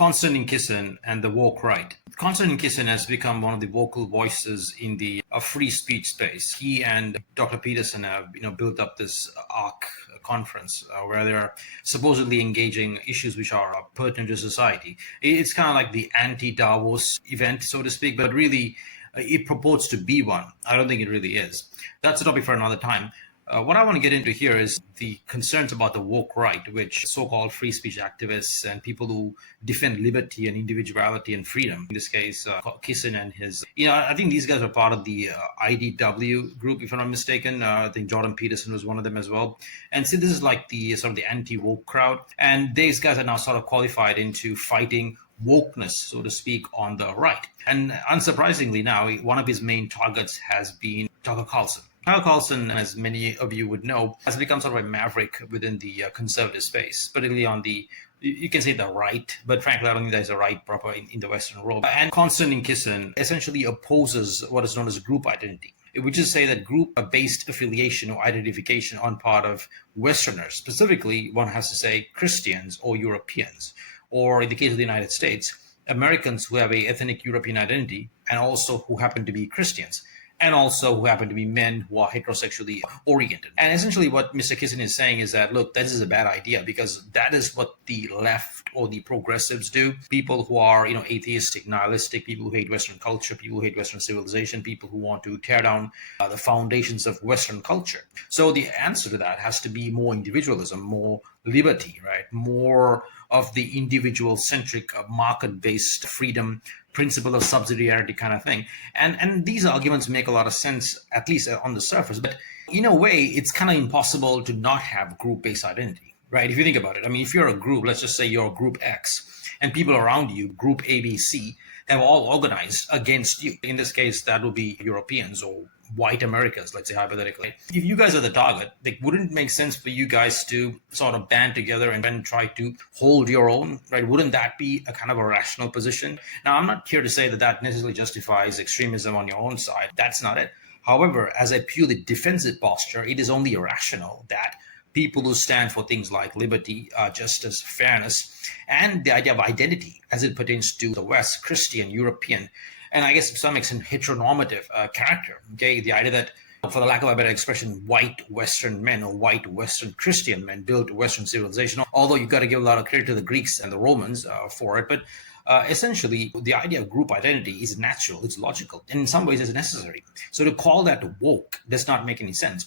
Konstantin Kisin and the woke right. Konstantin Kisin has become one of the vocal voices in the free speech space. He and Dr. Peterson have built up this ARC conference where they're supposedly engaging issues which are pertinent to society. It's kind of like the anti-Davos event, so to speak, but really it purports to be one. I don't think it really is. That's a topic for another time. What I want to get into here is the concerns about the woke right, which so-called free speech activists and people who defend liberty and individuality and freedom, in this case, Kisin and his, I think these guys are part of the IDW group, if I'm not mistaken. I think Jordan Peterson was one of them as well. And so this is like the sort of the anti-woke crowd. And these guys are now sort of qualified into fighting wokeness, so to speak, on the right. And unsurprisingly now, one of his main targets has been Tucker Carlson. Tucker Carlson, as many of you would know, has become sort of a maverick within the conservative space, particularly on the, you can say the right, but frankly, I don't think there's a right proper in the Western world. And Konstantin Kisin essentially opposes what is known as group identity. It would just say that group-based affiliation or identification on part of Westerners, specifically, one has to say Christians or Europeans, or in the case of the United States, Americans who have a ethnic European identity and also who happen to be Christians, and also who happen to be men who are heterosexually oriented. And essentially what Mr. Kisin is saying is that, look, this is a bad idea because that is what the left or the progressives do. People who are, atheistic, nihilistic, people who hate Western culture, people who hate Western civilization, people who want to tear down the foundations of Western culture. So the answer to that has to be more individualism, more liberty, right? More of the individual-centric, market-based freedom, principle of subsidiarity kind of thing. And these arguments make a lot of sense, at least on the surface. But in a way, it's kind of impossible to not have group-based identity, right? If you think about it, I mean, if you're a group, let's just say you're group X, and people around you, group ABC, have all organized against you. In this case, that would be Europeans or white Americans, let's say hypothetically. If you guys are the target, it wouldn't make sense for you guys to sort of band together and then try to hold your own, right? Wouldn't that be a kind of a rational position? Now, I'm not here to say that that necessarily justifies extremism on your own side. That's not it. However, as a purely defensive posture, it is only irrational that people who stand for things like liberty, justice, fairness, and the idea of identity as it pertains to the West, Christian, European, and I guess to some extent heteronormative character. Okay, the idea that, for the lack of a better expression, white Western men or white Western Christian men built Western civilization, although you've got to give a lot of credit to the Greeks and the Romans for it. But essentially, the idea of group identity is natural, it's logical, and in some ways it's necessary. So to call that woke does not make any sense.